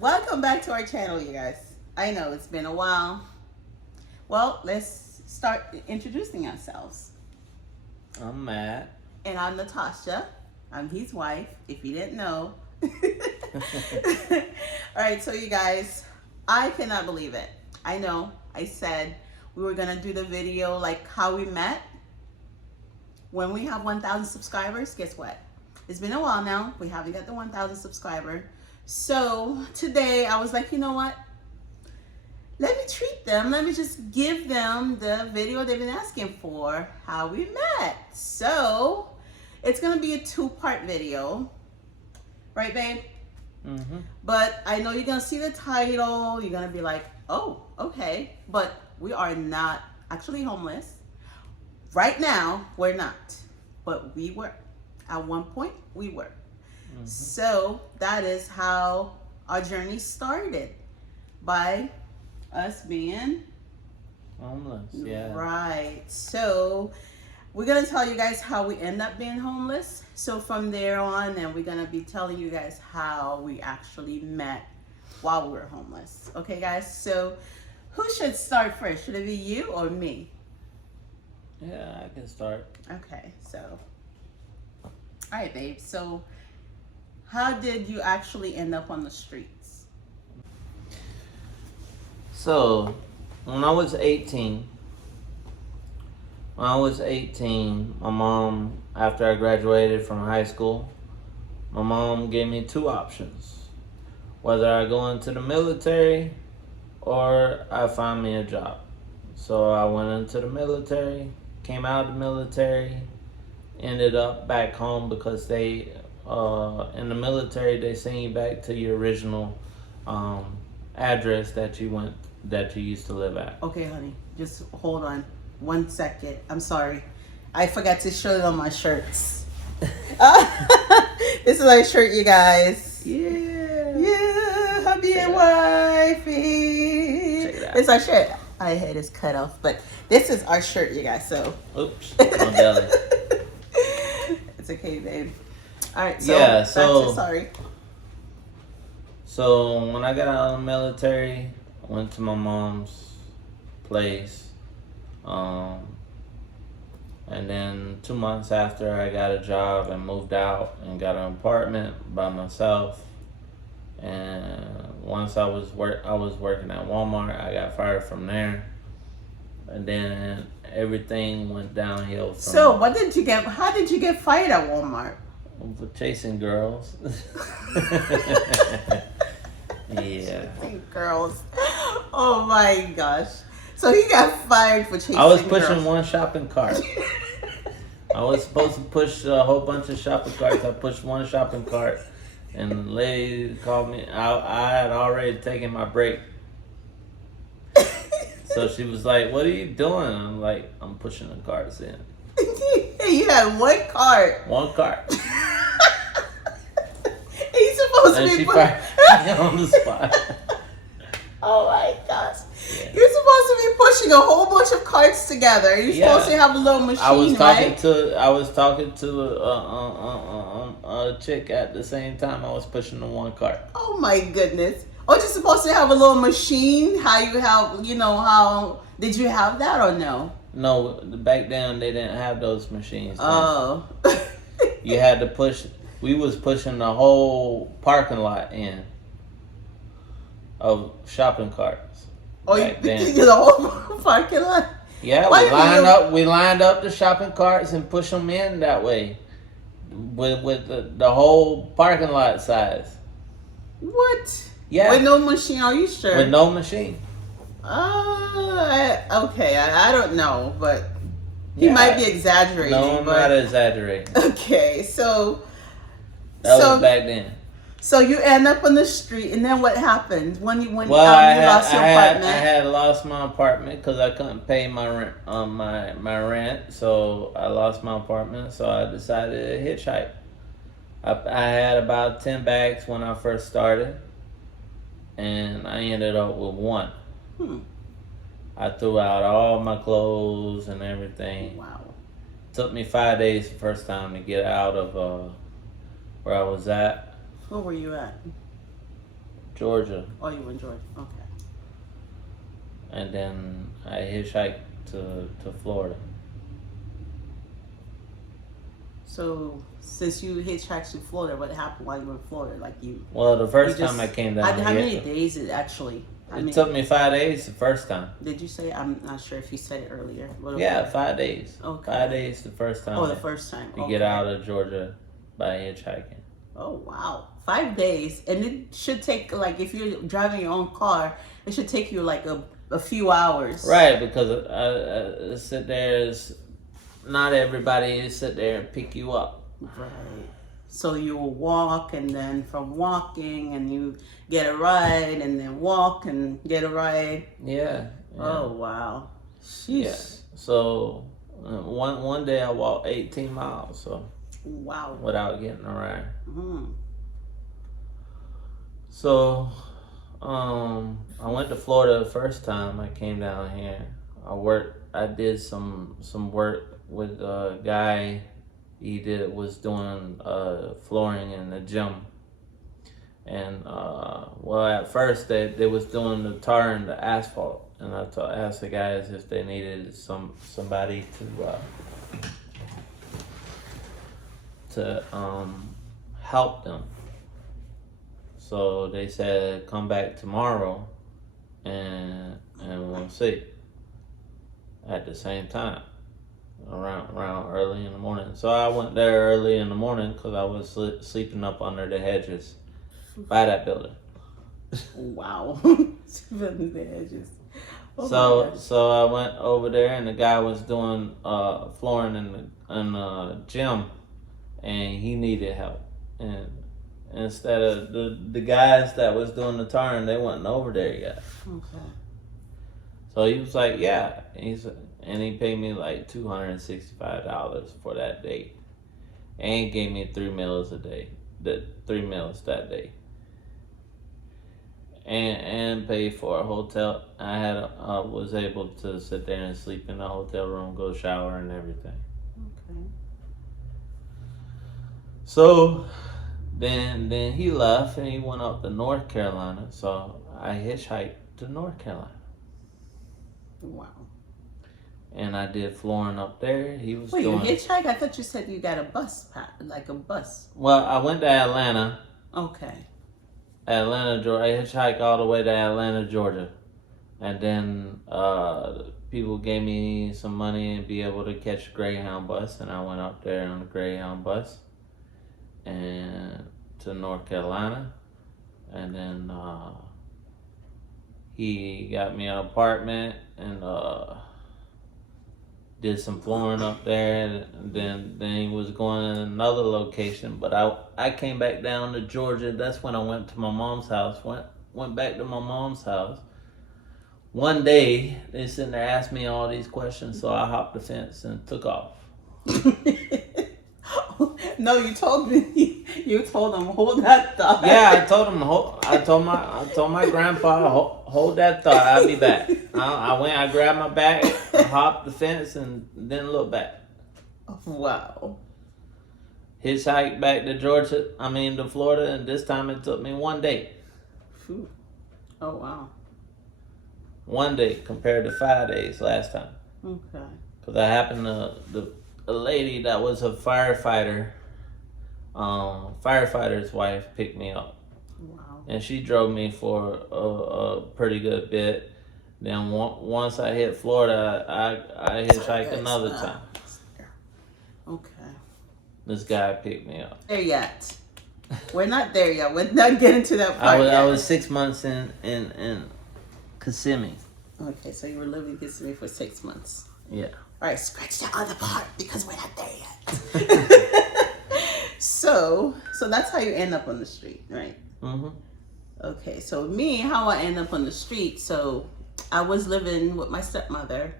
Welcome back to our channel, you guys. I know it's been a while. Well, let's start introducing ourselves. I'm Matt. And I'm Natasha. I'm his wife, if you didn't know. All right, so you guys, I cannot believe it. I know I said we were going to do the video like how we met. When we have 1,000 subscribers, guess what? It's been a while now. We haven't got the 1,000 subscriber. So today I was like, you know what? Let me treat them. Let me just give them the video they've been asking for, how we met. So it's going to be a 2-part video. Right, babe? Mm-hmm. But I know you're going to see the title. You're going to be like, oh, okay. But we are not actually homeless. Right now, we're not. But we were. At one point, we were. Mm-hmm. So that is how our journey started. By us being homeless. Yeah. Right. So we're going to tell you guys how we end up being homeless. So from there on, and we're going to be telling you guys how we actually met while we were homeless. Okay, guys? So who should start first? Should it be you or me? Yeah, I can start. Okay, so. All right, babe. So how did you actually end up on the streets? So, when I was 18, my mom, after I graduated from high school, my mom gave me 2 options. Whether I go into the military or I find me a job. So I went into the military, came out of the military, ended up back home because they, in the military, they send you back to your original address that you used to live at. Okay, honey, just hold on 1 second. I'm sorry. I forgot to show them my shirts. This is our shirt, you guys. Yeah, hubby and wifey. Check it out. It's our shirt. My head is cut off, but this is our shirt, you guys. So. Oops. I'm belly. It's okay, babe. All right. So, yeah. So sorry. So when I got out of the military, I went to my mom's place, and then 2 months after, I got a job and moved out and got an apartment by myself. And once I was working at Walmart, I got fired from there, and then everything went downhill. So how did you get fired at Walmart? For chasing girls. Yeah. Chasing girls. Oh my gosh. So he got fired for chasing girls. I was pushing one shopping cart. I was supposed to push a whole bunch of shopping carts. I pushed one shopping cart, and the lady called me. I had already taken my break. So she was like, "What are you doing?" I'm like, "I'm pushing the carts in." You had one cart. One cart. He's supposed And to be she fired me on the spot. Oh my gosh. Yeah. You're supposed to be pushing a whole bunch of carts together. You're supposed to have a little machine, I was talking right? to a chick at the same time. I was pushing the one cart. Oh my goodness. Oh, you're supposed to have a little machine? How did you have that or no? No, back then they didn't have those machines. Oh. You had to push. We was pushing the whole parking lot in of shopping carts. Oh, you the whole parking lot? Yeah, we lined up the shopping carts and push them in that way, with the whole parking lot size. What? Yeah. With no machine? Are you sure? With no machine. Okay. I don't know, but he might be exaggerating. No, I'm not exaggerating. Okay, so that was back then. So you end up on the street, and then what happened when you lost your apartment? I had lost my apartment because I couldn't pay my rent my rent, so I lost my apartment. So I decided to hitchhike. I had about 10 bags when I first started, and I ended up with 1. I threw out all my clothes and everything. Wow. Took me 5 days the first time to get out of where I was at. Where were you at? Georgia, Oh, you were in Georgia. Okay. and then I hitchhiked to Florida. So since you hitchhiked to Florida, what happened while you were in Florida? Like Well, the first you time I just came down how here, many days it actually? it took me 5 days the first time. Did you say? I'm not sure if you said it earlier. Yeah, 5 days. Okay. 5 days the first time. Oh, the first time. To get out of Georgia by hitchhiking. Oh wow, 5 days, and it should take like if you're driving your own car, it should take you like a few hours. Right, because I sit there is not everybody sit there and pick you up. Right. So you will walk, and then from walking, and you get a ride, and then walk and get a ride. Yeah. Oh wow. Sheesh. Yeah. So one day I walked 18 miles. So. Wow. Without getting a ride. Mm. So, I went to Florida the first time I came down here. I did some work with a guy. He was doing flooring in the gym. And well, at first they was doing the tar and the asphalt, and I asked the guys if they needed somebody to help them. So they said, come back tomorrow and we'll see. At the same time, around early in the morning. So I went there early in the morning because I was sleeping up under the hedges by that building. Wow. Sleeping the hedges. Oh So I went over there, and the guy was doing flooring in the gym, and he needed help. And instead of the guys that was doing the tarring, they wasn't over there yet. Okay. So he was like, yeah. And he paid me like $265 for that day. And gave me 3 meals a day. 3 meals that day. And paid for a hotel. I was able to sit there and sleep in the hotel room, go shower and everything. Okay. So then he left and he went up to North Carolina. So I hitchhiked to North Carolina. Wow. And I did flooring up there. He was Wait, doing. you hitchhike? I thought you said you got a bus, like a bus. Well, I went to Atlanta. Okay. Atlanta, Georgia. I hitchhiked all the way to Atlanta, Georgia. And then people gave me some money and be able to catch a Greyhound bus. And I went up there on the Greyhound bus and to North Carolina. And then he got me an apartment and did some flooring up there. And then he was going to another location. But I came back down to Georgia. That's when I went to my mom's house. Went back to my mom's house. One day, they sitting there asking me all these questions, so I hopped the fence and took off. No, you told me. You told them hold that thought. Yeah, I told him. I told my grandpa hold that thought. I'll be back. I went. I grabbed my bag, hopped the fence, and didn't look back. Wow. Hitchhiked back to to Florida, and this time it took me 1 day. Whew. Oh wow. 1 day compared to 5 days last time. Okay. Because I happened to a lady that was a firefighter. Firefighter's wife picked me up. Wow. And she drove me for a pretty good bit. Then once I hit Florida, I hitchhiked another time. Okay. This guy picked me up. There yet. We're not there yet. We're not getting to that part yet. I was 6 months in Kissimmee. Okay, so you were living in Kissimmee for 6 months. Yeah. All right, scratch the other part because we're not there yet. So that's how you end up on the street, right? Mm-hmm. Okay, so me, how I end up on the street. So I was living with my stepmother.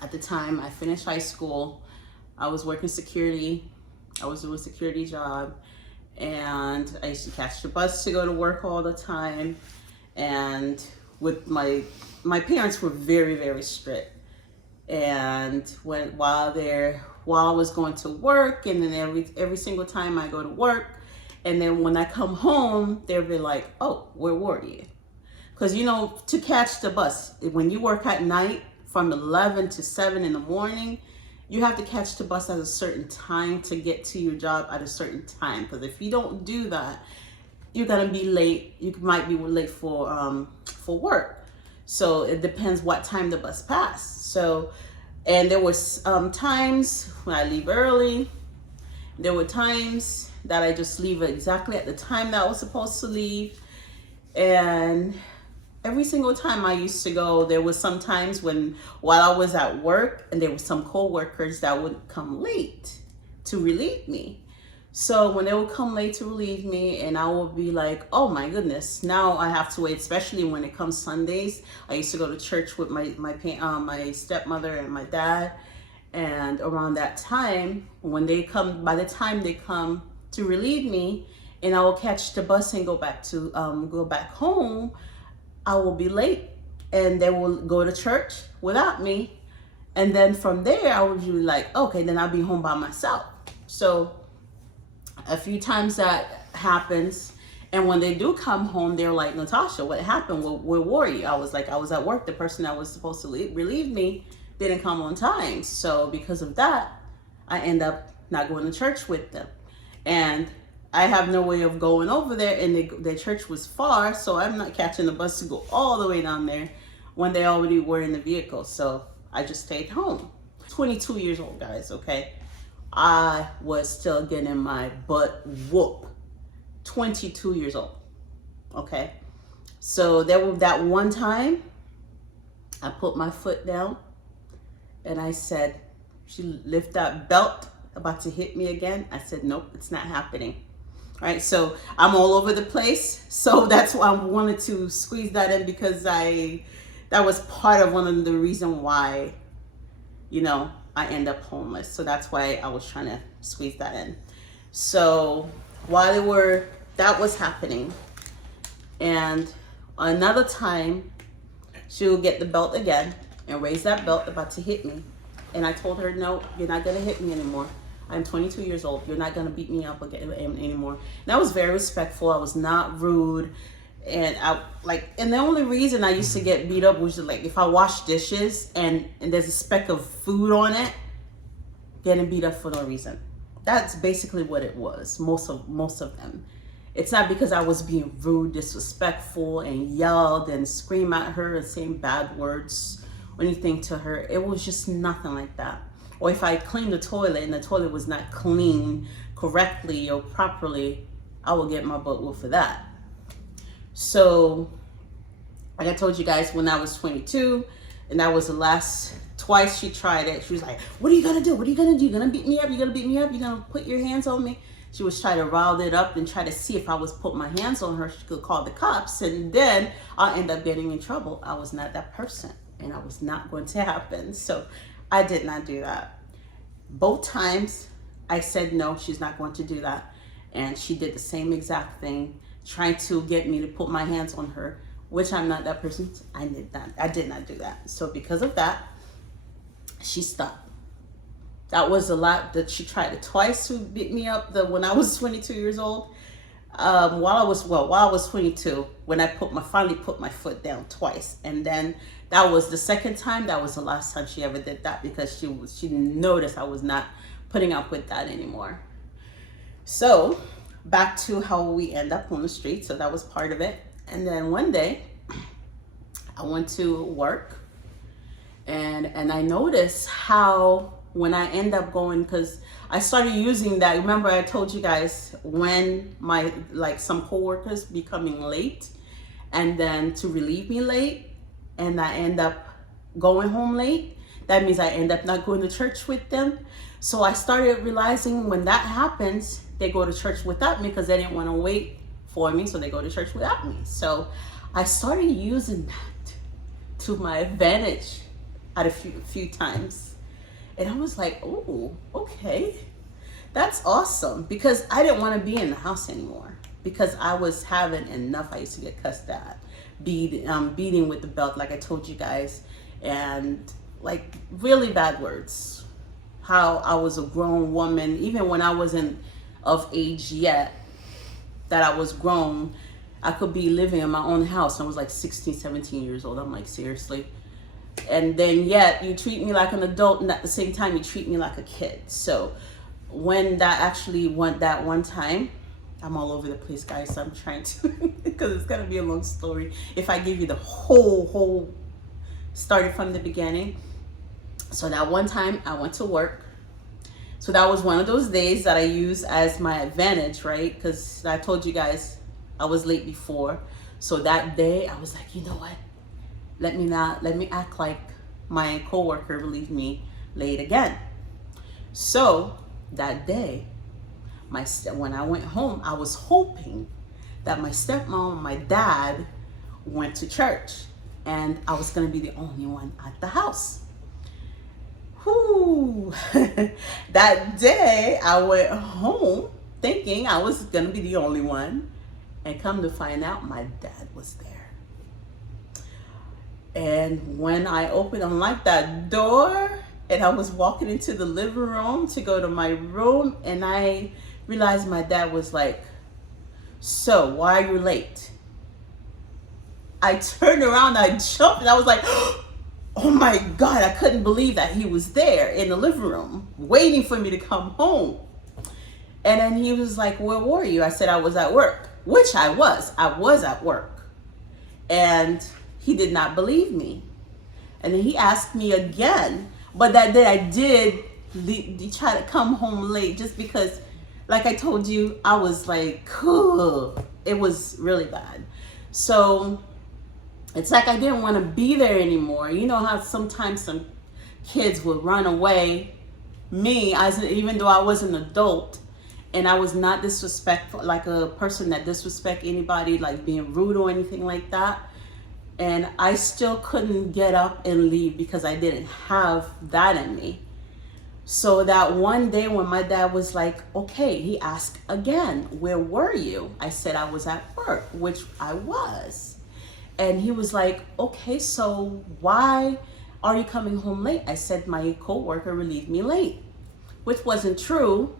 At the time, I finished high school. I was working security. I was doing a security job. And I used to catch the bus to go to work all the time. And with my parents were very, very strict. And while I was going to work, and then every single time I go to work, And then when I come home, they'll be like, oh, where were you? Because, you know, to catch the bus, when you work at night from 11 to 7 in the morning, you have to catch the bus at a certain time to get to your job at a certain time. Because if you don't do that, you're gonna be late. You might be late for work. So it depends what time the bus passed. So, and there was times when I leave early. There were times that I just leave exactly at the time that I was supposed to leave. And every single time I used to go, there was some times while I was at work, and there were some co-workers that would come late to relieve me. So when they would come late to relieve me, and I would be like, oh my goodness, now I have to wait, especially when it comes Sundays. I used to go to church with my stepmother and my dad. And around that time, when they come, by the time they come to relieve me, and I will catch the bus and go back home, I will be late, and they will go to church without me. And then from there, I would be like, okay, then I'll be home by myself. So a few times that happens. And when they do come home, they're like, Natasha, what happened? Where were you? I was like, I was at work. The person that was supposed to relieve me didn't come on time. So because of that, I end up not going to church with them. And I have no way of going over there, and their church was far, so I'm not catching the bus to go all the way down there when they already were in the vehicle. So I just stayed home. 22 years old, guys, okay? I was still getting my butt whooped. 22 years old, okay? So there was that one time I put my foot down, and I said, she lift that belt, about to hit me again. I said, nope, it's not happening. All right, so I'm all over the place. So that's why I wanted to squeeze that in, because that was part of one of the reason why, you know, I end up homeless. So that's why I was trying to squeeze that in. So while that was happening, and another time she will get the belt again and raise that belt, about to hit me. And I told her, no, you're not gonna hit me anymore. I'm 22 years old. You're not gonna beat me up again anymore. And I was very respectful. I was not rude. And and the only reason I used to get beat up was like if I wash dishes and there's a speck of food on it, getting beat up for no reason. That's basically what it was. Most of them. It's not because I was being rude, disrespectful, and yelled and screamed at her and saying bad words or anything to her. It was just nothing like that. Or if I cleaned the toilet and the toilet was not clean correctly or properly, I will get my butt whooped for that. So, like I told you guys, when I was 22, and that was the last twice she tried it, she was like, what are you gonna do? What are you gonna do? You're gonna beat me up? You're gonna beat me up? You're gonna put your hands on me? She was trying to rile it up and try to see if I was putting my hands on her, she could call the cops, and then I'll end up getting in trouble. I was not that person, and I was not going to happen. So I did not do that. Both times I said, no, she's not going to do that. And she did the same exact thing, trying to get me to put my hands on her, which I'm not that person. I did not do that. So because of that, she stopped. That was a lot that she tried it twice to beat me up when I was 22 years old. While I was 22, when I finally put my foot down twice. And then that was the second time. That was the last time she ever did that, because she noticed I was not putting up with that anymore. So back to how we end up on the street. So that was part of it. And then one day I went to work, and I noticed how when I end up going, because I started using that. Remember I told you guys when some coworkers be coming late, and then to relieve me late, and I end up going home late. That means I end up not going to church with them. So I started realizing when that happens, they go to church without me because they didn't want to wait for me. So they go to church without me. So I started using that to my advantage at a few times. And I was like, oh, okay, that's awesome. Because I didn't want to be in the house anymore, because I was having enough. I used to get cussed at, beating with the belt, like I told you guys, and like really bad words. How I was a grown woman, even when I wasn't of age yet, that I was grown. I could be living in my own house. I was like 16, 17 years old. I'm like, seriously? And then yet you treat me like an adult, and at the same time you treat me like a kid. So when that actually went that one time, I'm all over the place, guys. So I'm trying to, because it's gonna be a long story if I give you the whole started from the beginning. So that one time I went to work. So that was one of those days that I use as my advantage, right? Because I told you guys I was late before. So that day I was like, you know what? Let me act like my coworker relieved me late again. So that day, when I went home, I was hoping that my stepmom and my dad went to church and I was gonna be the only one at the house. Whew. That day I went home thinking I was gonna be the only one, and come to find out my dad was there. And when I unlocked that door and I was walking into the living room to go to my room, and I realized my dad was like, so why are you late? I turned around, I jumped, and I was like, oh my God, I couldn't believe that he was there in the living room waiting for me to come home. And then he was like, where were you? I said I was at work, which I was at work. And he did not believe me. And then he asked me again, but that day I did try to come home late just because, like I told you, I was like, it was really bad. So it's like I didn't want to be there anymore. You know how sometimes some kids would run away. Me, even though I was an adult and I was not disrespectful, like a person that disrespect anybody, like being rude or anything like that. And I still couldn't get up and leave because I didn't have that in me. So that one day when my dad was like, okay, he asked again, where were you? I said I was at work, which I was. And he was like, okay, so why are you coming home late? I said my coworker relieved me late, which wasn't true.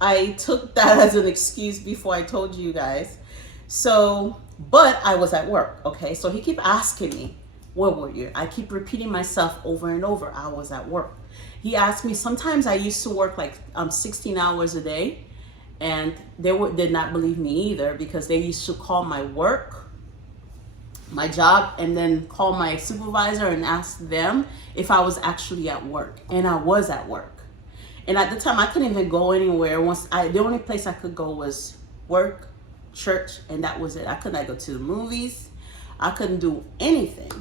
I took that as an excuse before I told you guys. So, but I was at work, okay? So he kept asking me, where were you? I keep repeating myself over and over, I was at work. He asked me, sometimes I used to work like 16 hours a day, and they did not believe me either, because they used to call my work, my job, and then call my supervisor and ask them if I was actually at work. And I was at work. And at the time I couldn't even go anywhere. The only place I could go was work, church, and that was it. I could not go to the movies. I couldn't do anything.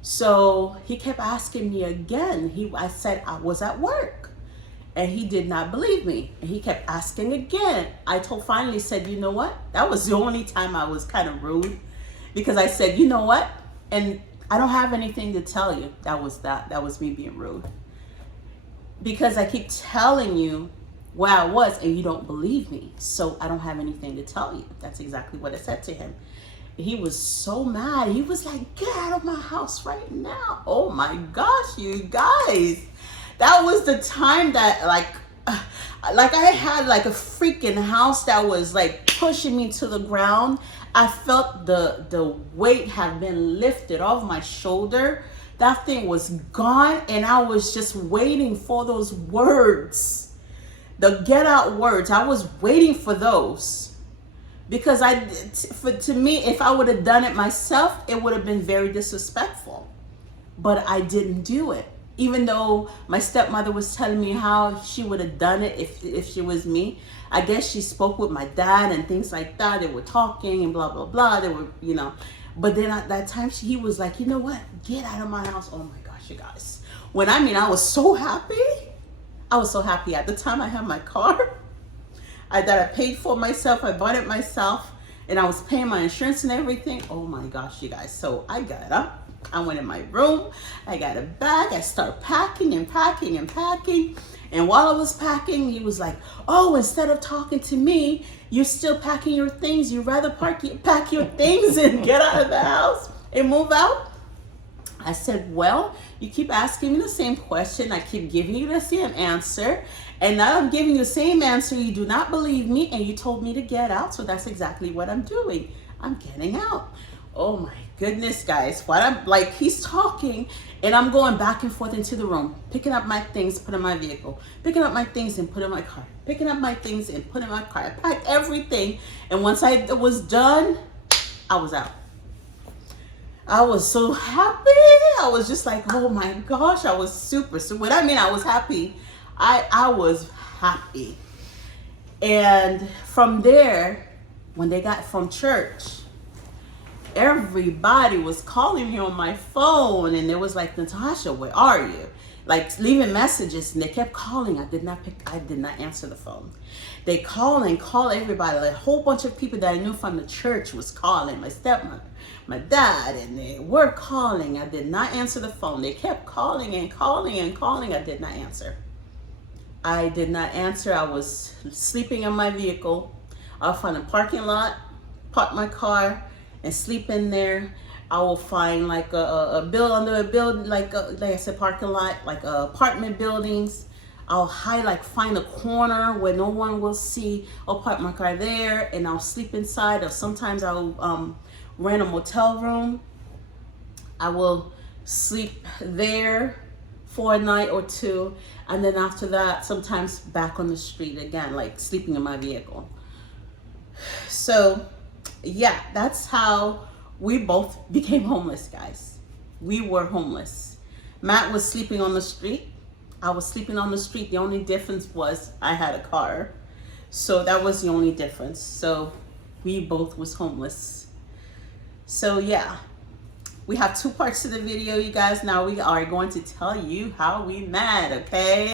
So he kept asking me again. I said I was at work, and he did not believe me. And he kept asking again. I finally said, you know what? That was the only time I was kind of rude, because I said, you know what? And I don't have anything to tell you. That was me being rude. Because I keep telling you where I was and you don't believe me. So I don't have anything to tell you. That's exactly what I said to him. He was so mad. He was like, get out of my house right now. Oh my gosh, you guys. That was the time that like I had like a freaking house that was like pushing me to the ground. I felt the weight had been lifted off my shoulder. That thing was gone, and I was just waiting for those words, the get out words. I was waiting for those, because to me, if I would have done it myself, it would have been very disrespectful. But I didn't do it, even though my stepmother was telling me how she would have done it if she was me. I guess she spoke with my dad and things like that. They were talking and blah, blah, blah. They were, but then at that time, he was like, you know what? Get out of my house. Oh my gosh, you guys. I was so happy. I was so happy. At the time, I had my car that I paid for myself. I bought it myself, and I was paying my insurance and everything. Oh my gosh, you guys. So I got up. I went in my room. I got a bag. I started packing and packing and packing. And while I was packing, he was like, oh, instead of talking to me, you're still packing your things. You'd rather pack your things and get out of the house and move out? I said, well, you keep asking me the same question. I keep giving you the same answer. And now I'm giving you the same answer. You do not believe me, and you told me to get out, so that's exactly what I'm doing. I'm getting out. Oh my goodness, guys. What I'm like, he's talking, and I'm going back and forth into the room, picking up my things, put in my vehicle, picking up my things and put in my car, picking up my things and put in my car. I packed everything, and once I was done, I was out. I was so happy. I was just like, oh my gosh, I was super. So what I mean, I was happy. I was happy. And from there, when they got from church, everybody was calling me on my phone, and it was like, Natasha, where are you? Like leaving messages, and they kept calling. I did not answer the phone. They call and call everybody. Like a whole bunch of people that I knew from the church was calling. My stepmother, my dad, and they were calling. I did not answer the phone. They kept calling and calling and calling. I did not answer. I did not answer. I was sleeping in my vehicle. I'll find a parking lot, park my car, and sleep in there. I will find like a build under a building, like I said, parking lot, like apartment buildings. I'll hide, like find a corner where no one will see. I'll park my car there, and I'll sleep inside. Or sometimes I'll rent a motel room. I will sleep there for a night or two, and then after that, sometimes back on the street again, like sleeping in my vehicle. So yeah, that's how we both became homeless, guys. We were homeless. Matt was sleeping on the street. I was sleeping on the street. The only difference was I had a car. So that was the only difference. So we both was homeless. So yeah, we have two parts to the video, you guys. Now we are going to tell you how we met, okay?